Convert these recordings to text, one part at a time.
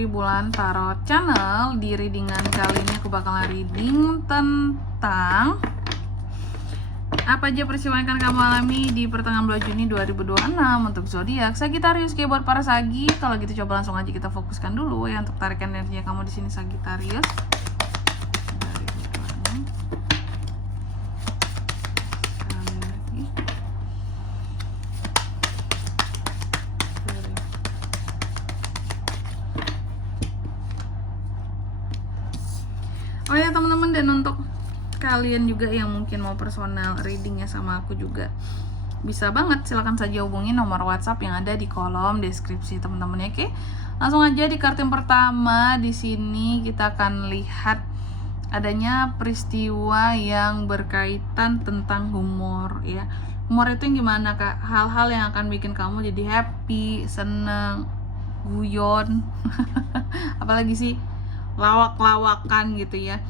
Putri Bulan Tarot Channel. Di readingan kali ini aku bakalan reading tentang apa aja peristiwa yang akan kamu alami di pertengahan bulan Juni 2026 untuk zodiak Sagittarius. Kayak buat para Sagi, kalau gitu coba langsung aja kita fokuskan dulu ya untuk tarikan energinya kamu di sini Sagittarius. Oh ya teman-teman, dan untuk kalian juga yang mungkin mau personal readingnya sama aku juga bisa banget, silahkan saja hubungi nomor WhatsApp yang ada di kolom deskripsi teman-teman ya. Oke, langsung aja di kartu yang pertama. Di sini kita akan lihat adanya peristiwa yang berkaitan tentang humor ya. Humor itu yang gimana kak? Hal-hal yang akan bikin kamu jadi happy, seneng, guyon apalagi sih, lawak-lawakan gitu ya.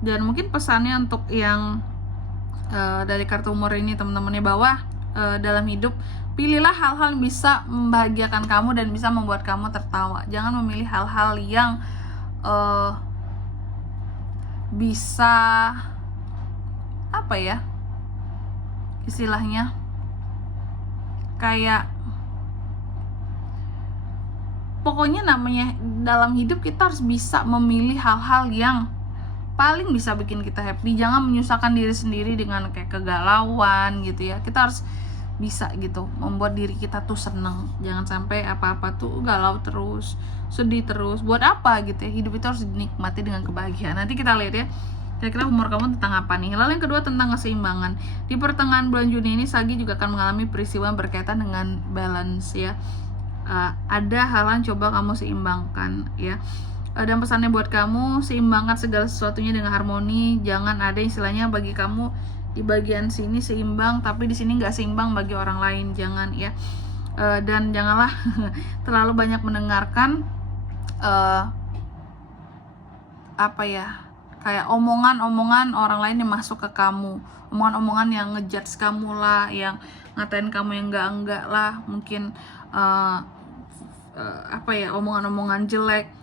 Dan mungkin pesannya untuk yang dari kartu umur ini teman-temannya bahwa dalam hidup pilihlah hal-hal yang bisa membahagiakan kamu dan bisa membuat kamu tertawa. Jangan memilih hal-hal yang bisa apa ya istilahnya, kayak pokoknya namanya dalam hidup kita harus bisa memilih hal-hal yang paling bisa bikin kita happy. Jangan menyusahkan diri sendiri dengan kayak kegalauan gitu ya. Kita harus bisa gitu membuat diri kita tuh seneng. Jangan sampai apa-apa tuh galau terus, sedih terus. Buat apa gitu ya? Hidup itu harus dinikmati dengan kebahagiaan. Nanti kita lihat ya kira-kira umur kamu tentang apa nih. Lalu yang kedua tentang keseimbangan. Di pertengahan bulan Juni ini Sagi juga akan mengalami peristiwa yang berkaitan dengan balance ya. Ada hal yang coba kamu seimbangkan ya. Dan pesannya buat kamu, seimbangkan segala sesuatunya dengan harmoni. Jangan ada istilahnya bagi kamu di bagian sini seimbang tapi di sini nggak seimbang bagi orang lain, jangan ya. Dan janganlah terlalu banyak mendengarkan apa ya, kayak omongan-omongan orang lain yang masuk ke kamu, omongan-omongan yang ngejudge kamu lah, yang ngatain kamu yang enggak lah, mungkin apa ya, omongan-omongan jelek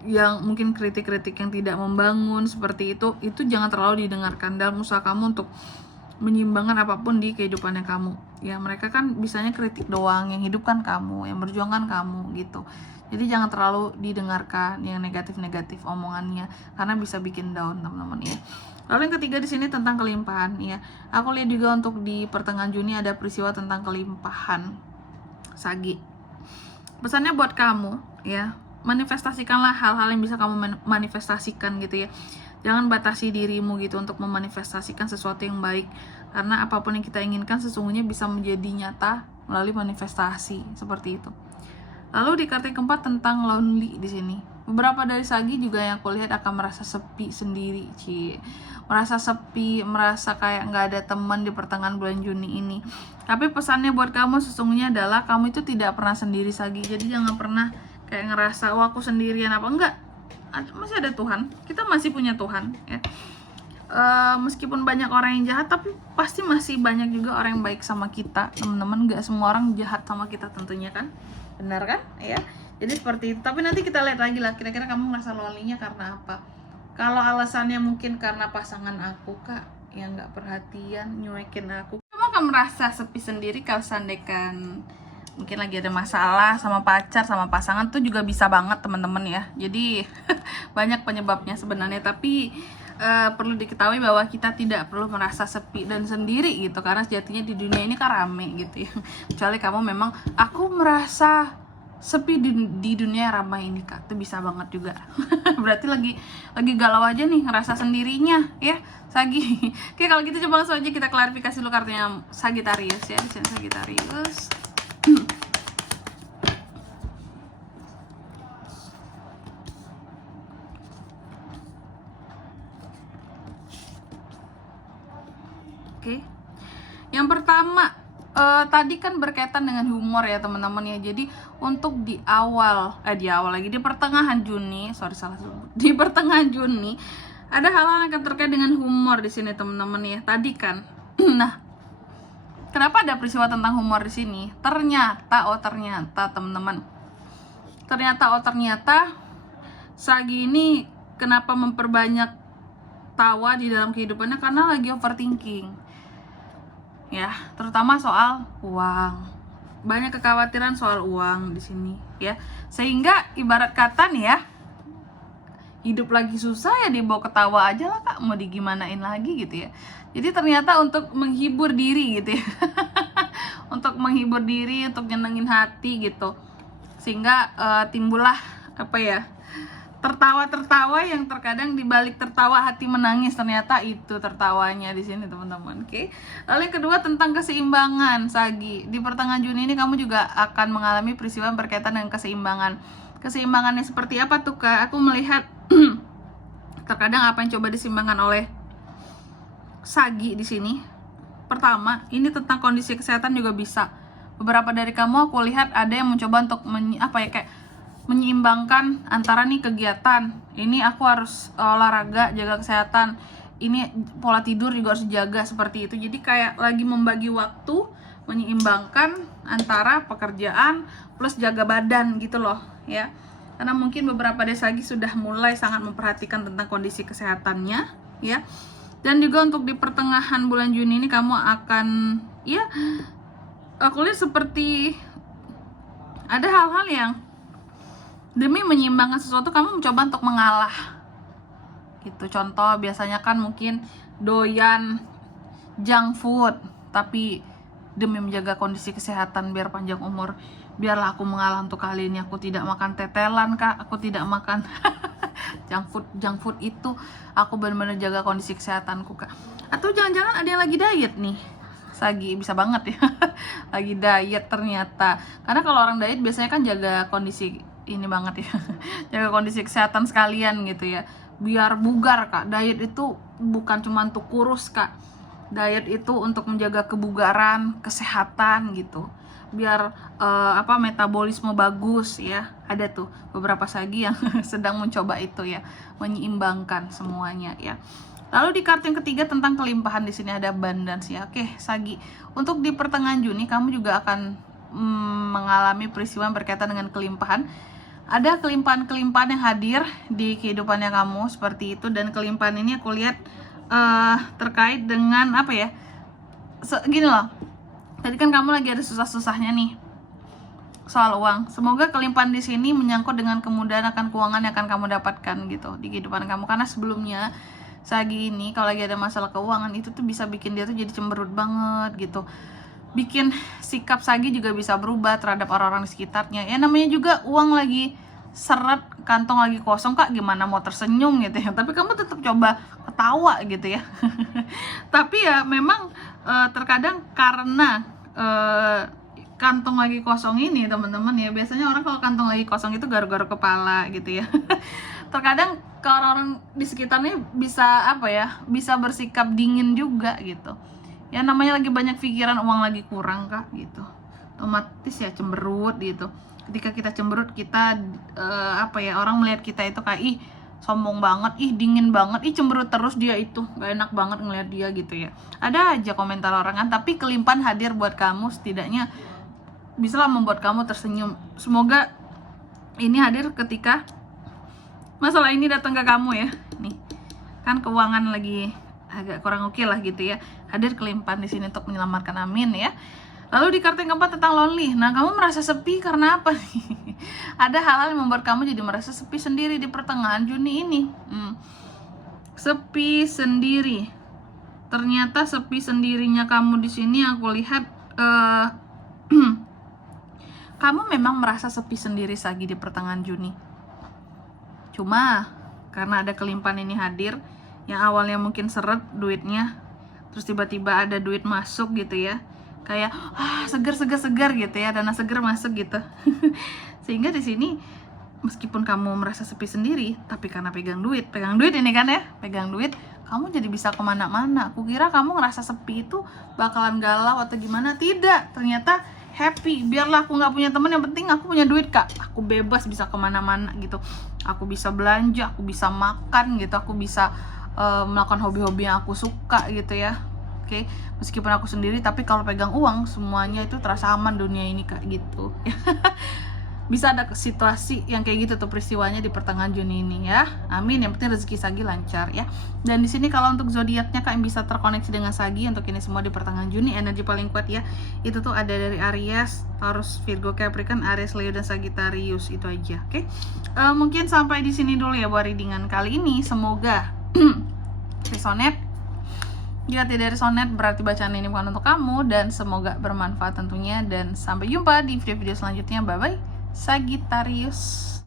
yang mungkin kritik-kritik yang tidak membangun seperti itu jangan terlalu didengarkan dalam usaha kamu untuk menyimbangkan apapun di kehidupannya kamu ya. Mereka kan bisanya kritik doang, yang hidupkan kamu, yang berjuangkan kamu gitu. Jadi jangan terlalu didengarkan yang negatif-negatif omongannya karena bisa bikin down teman-teman ya. Lalu yang ketiga di sini tentang kelimpahan ya. Aku lihat juga untuk di pertengahan Juni ada peristiwa tentang kelimpahan Sagi. Pesannya buat kamu ya, manifestasikanlah hal-hal yang bisa kamu manifestasikan gitu ya. Jangan batasi dirimu gitu untuk memanifestasikan sesuatu yang baik, karena apapun yang kita inginkan sesungguhnya bisa menjadi nyata melalui manifestasi seperti itu. Lalu di kartu yang keempat tentang lonely di sini. Beberapa dari Sagi juga yang aku lihat akan merasa sepi sendiri, merasa sepi, merasa kayak nggak ada teman di pertengahan bulan Juni ini. Tapi pesannya buat kamu sesungguhnya adalah kamu itu tidak pernah sendiri Sagi. Jadi jangan pernah kayak ngerasa wah aku sendirian apa enggak. Masih ada Tuhan, kita masih punya Tuhan ya. Meskipun banyak orang yang jahat tapi pasti masih banyak juga orang yang baik sama kita teman-teman. Nggak semua orang jahat sama kita tentunya kan, benar kan ya. Jadi seperti itu. Tapi nanti kita lihat lagi lah kira-kira kamu ngerasa lonely-nya karena apa. Kalau alasannya mungkin karena pasangan aku kak yang nggak perhatian, nyuekin aku, kamu akan merasa sepi sendiri kalau seandainya mungkin lagi ada masalah sama pacar, sama pasangan tuh juga bisa banget teman-teman ya. Jadi banyak penyebabnya sebenarnya, tapi perlu diketahui bahwa kita tidak perlu merasa sepi dan sendiri gitu, karena sejatinya di dunia ini kan rame gitu ya. Kecuali kamu memang aku merasa sepi di dunia ramai ini kak, tuh bisa banget juga. Berarti lagi galau aja nih, ngerasa sendirinya ya Sagi. Oke kalau gitu coba langsung aja kita klarifikasi dulu kartunya Sagittarius ya. Di sini Sagittarius. Oke. Yang pertama tadi kan berkaitan dengan humor ya teman-teman ya. Jadi untuk di pertengahan Juni, di pertengahan Juni ada hal-hal yang akan terkait dengan humor di sini teman-teman ya. Tadi kan, nah kenapa ada peristiwa tentang humor di sini? Ternyata teman-teman, ternyata Sagi ini kenapa memperbanyak tawa di dalam kehidupannya, karena lagi overthinking ya, terutama soal uang. Banyak kekhawatiran soal uang di sini ya, sehingga ibarat kata nih ya, hidup lagi susah ya dibawa ketawa aja lah kak, mau digimanain lagi gitu ya. Jadi ternyata untuk menghibur diri gitu ya untuk menghibur diri, untuk nyenengin hati gitu, sehingga timbullah apa ya, tertawa-tertawa yang terkadang dibalik tertawa hati menangis, ternyata itu tertawanya di sini teman-teman. Oke. Lalu yang kedua tentang keseimbangan Sagi. Di pertengahan Juni ini kamu juga akan mengalami peristiwa yang berkaitan dengan keseimbangan. Keseimbangannya seperti apa tuh kak? Aku melihat terkadang apa yang coba diseimbangkan oleh Sagi di sini. Pertama, ini tentang kondisi kesehatan juga bisa. Beberapa dari kamu aku lihat ada yang mencoba untuk kayak menyeimbangkan antara nih kegiatan. Ini aku harus olahraga, jaga kesehatan. Ini pola tidur juga harus dijaga seperti itu. Jadi kayak lagi membagi waktu, menyeimbangkan antara pekerjaan plus jaga badan gitu loh ya. Karena mungkin beberapa dari Sagi sudah mulai sangat memperhatikan tentang kondisi kesehatannya ya. Dan juga untuk di pertengahan bulan Juni ini kamu akan ya, aku lihat seperti ada hal-hal yang demi menyeimbangkan sesuatu kamu mencoba untuk mengalah gitu. Contoh biasanya kan mungkin doyan junk food, tapi demi menjaga kondisi kesehatan biar panjang umur, biarlah aku mengalah untuk kali ini, aku tidak makan tetelan kak, aku tidak makan junk food itu, aku benar-benar jaga kondisi kesehatanku kak. Atau jangan-jangan ada yang lagi diet nih Sagi, bisa banget ya lagi diet ternyata. Karena kalau orang diet biasanya kan jaga kondisi ini banget ya jaga kondisi kesehatan sekalian gitu ya, biar bugar kak. Diet itu bukan cuma untuk kurus kak, diet itu untuk menjaga kebugaran, kesehatan gitu, biar metabolisme bagus ya. Ada tuh beberapa Sagi yang sedang mencoba itu ya, menyeimbangkan semuanya ya. Lalu di kartu yang ketiga tentang kelimpahan, di sini ada abundance ya. Oke Sagi, untuk di pertengahan Juni kamu juga akan mengalami peristiwa yang berkaitan dengan kelimpahan. Ada kelimpahan-kelimpahan yang hadir di kehidupannya kamu seperti itu. Dan kelimpahan ini aku lihat terkait dengan apa ya, gini loh, tadi kan kamu lagi ada susah-susahnya nih soal uang. Semoga kelimpahan di sini menyangkut dengan kemudahan akan keuangan yang akan kamu dapatkan gitu di kehidupan kamu. Karena sebelumnya Sagi ini kalau lagi ada masalah keuangan itu tuh bisa bikin dia tuh jadi cemberut banget gitu, bikin sikap Sagi juga bisa berubah terhadap orang-orang di sekitarnya ya. Namanya juga uang lagi seret, kantong lagi kosong kak, gimana mau tersenyum gitu ya, tapi kamu tetap coba ketawa gitu ya tapi ya memang terkadang karena kantong lagi kosong ini teman-teman ya, biasanya orang kalau kantong lagi kosong itu garuk-garuk kepala gitu ya terkadang ke orang-orang di sekitarnya bisa bisa bersikap dingin juga gitu ya. Namanya lagi banyak pikiran, uang lagi kurang kak gitu, otomatis ya cemberut gitu. Ketika kita cemberut, kita orang melihat kita itu kayak ih sombong banget, ih dingin banget, ih cemberut terus dia itu, gak enak banget ngeliat dia gitu ya. Ada aja komentar orang kan, tapi kelimpahan hadir buat kamu, setidaknya bisalah membuat kamu tersenyum. Semoga ini hadir ketika masalah ini datang ke kamu ya. Nih kan keuangan lagi agak kurang oke lah gitu ya, hadir kelimpahan di sini untuk menyelamatkan, amin ya. Lalu di kartu yang keempat tentang lonely. Nah kamu merasa sepi karena apa nih? Ada hal-hal yang membuat kamu jadi merasa sepi sendiri di pertengahan Juni ini. Sepi sendiri. Ternyata sepi sendirinya kamu di sini aku lihat kamu memang merasa sepi sendiri Sagi di pertengahan Juni. Cuma karena ada kelimpahan ini hadir, yang awalnya mungkin seret duitnya, terus tiba-tiba ada duit masuk gitu ya, kayak segar gitu ya, dana segar masuk gitu sehingga di sini meskipun kamu merasa sepi sendiri, tapi karena pegang duit ini kan ya, pegang duit, kamu jadi bisa kemana-mana. Aku kira kamu ngerasa sepi itu bakalan galau atau gimana, tidak, ternyata happy. Biarlah aku nggak punya teman, yang penting aku punya duit kak, aku bebas bisa kemana-mana gitu, aku bisa belanja, aku bisa makan gitu, aku bisa melakukan hobi-hobi yang aku suka gitu ya. Oke, meskipun aku sendiri, tapi kalau pegang uang semuanya itu terasa aman dunia ini kak gitu bisa ada situasi yang kayak gitu tuh peristiwanya di pertengahan Juni ini ya. Amin. Yang penting rezeki Sagi lancar ya. Dan di sini kalau untuk zodiaknya kalian bisa terkoneksi dengan Sagi untuk ini semua di pertengahan Juni. Energi paling kuat ya itu tuh ada dari Aries, Taurus, Virgo, Capricorn, Aries, Leo, dan Sagittarius. Itu aja. Oke. Mungkin sampai di sini dulu ya buat readingan kali ini. Semoga resonate. Jika tidak resonate berarti bacaan ini bukan untuk kamu, dan semoga bermanfaat tentunya, dan sampai jumpa di video-video selanjutnya. Bye bye Sagittarius.